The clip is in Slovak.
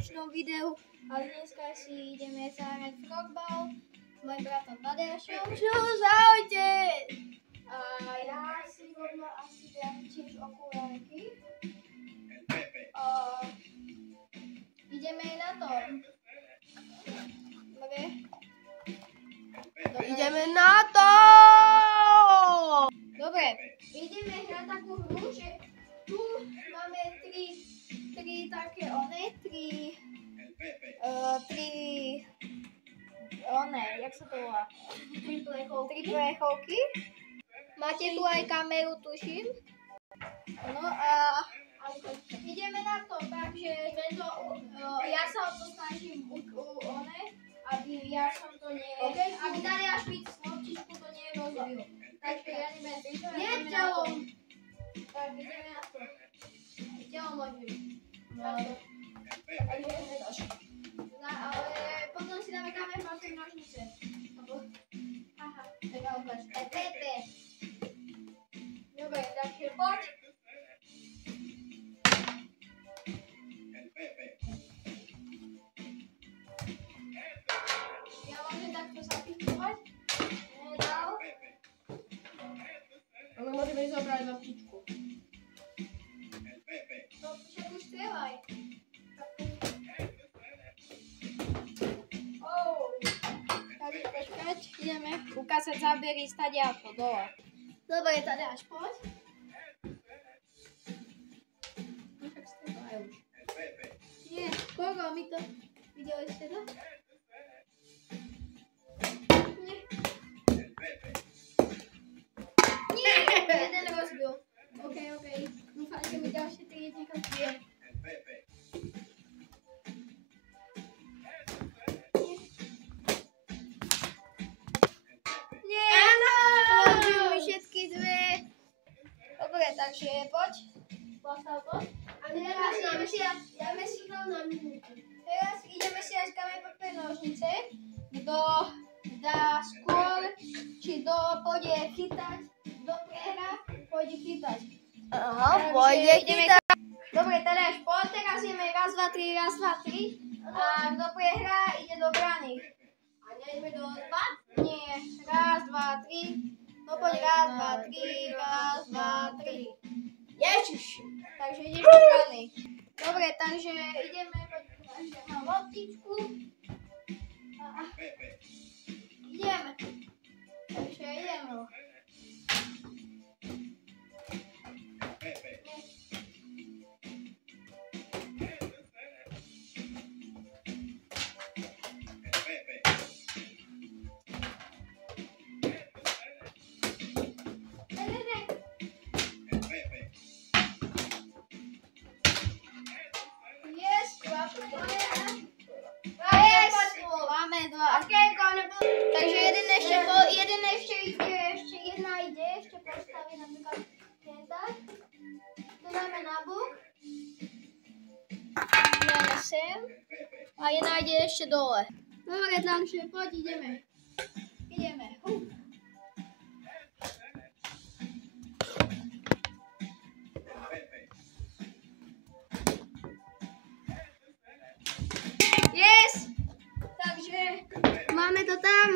dnešnom videu a dneska si ideme zahrať florbal s mojim bratom Tadeášom. Ahojte! A ja si rovno asi dám tiež okulárky. Ideme na to. Dobre? Ideme na to! Dobre, ideme hrať takú hru, že tu máme tri také jak sa to volá? Tri plechovky. Máte tu aj kameru, tuším. No a ideme na to, takže ja sa o to snažím aby ja som to aby dali až byť slobčičku to nerozbil. Takže ja nebudem pýtať. Nie ťalom. Tak ideme na to. Ťalom môžem. Takže ale potom si dáme kamer, papier, nožnice. Aha, tak ukáž. Pepe. Dobre, takže poď. Ja môžem takto zapísať. Nedal. Ale môžeme ísť zobrať na ptičku. No, však už strieľaj. Takže počkať, ideme ukázať zábery stadiaľko dole. Dobre, Tadeáš, poď. No však strieľaj už. Nie, koľko mi to? Videli ste to? Nie, jeden rozbil. OK. Dúfam, že mi ďalšie 3 jedinka zbije. Nie! Áno! Rozbil mi všetky dve. Dobre, takže poď. Postav to. A teraz dáme si na minútu. Teraz ideme si aj s kamer, papier, nožnice. Kto dá skôr, či kto pôjde chytať, kto prehrá, pôjde chytať. Aha, pôjde chytať. Dobre, teda až poď, teraz ideme raz, dva, tri. A kto prehrá, ide do brany. A nejdeme do 2? Nie. Raz, dva, tri. No poď raz, dva, tri. Ježiš. Takže ideš do brany. Dobre, takže ideme, takže mám loptičku. Ideme. Takže ideme. Máme dva. Takže jeden ešte ide, ešte jedna ide, ešte postaví napríklad tak. Tu dáme na bok. Dáme sem. A jedna ide ešte dole. Dobre, takže poď, ideme. Yes! Takže máme to tam.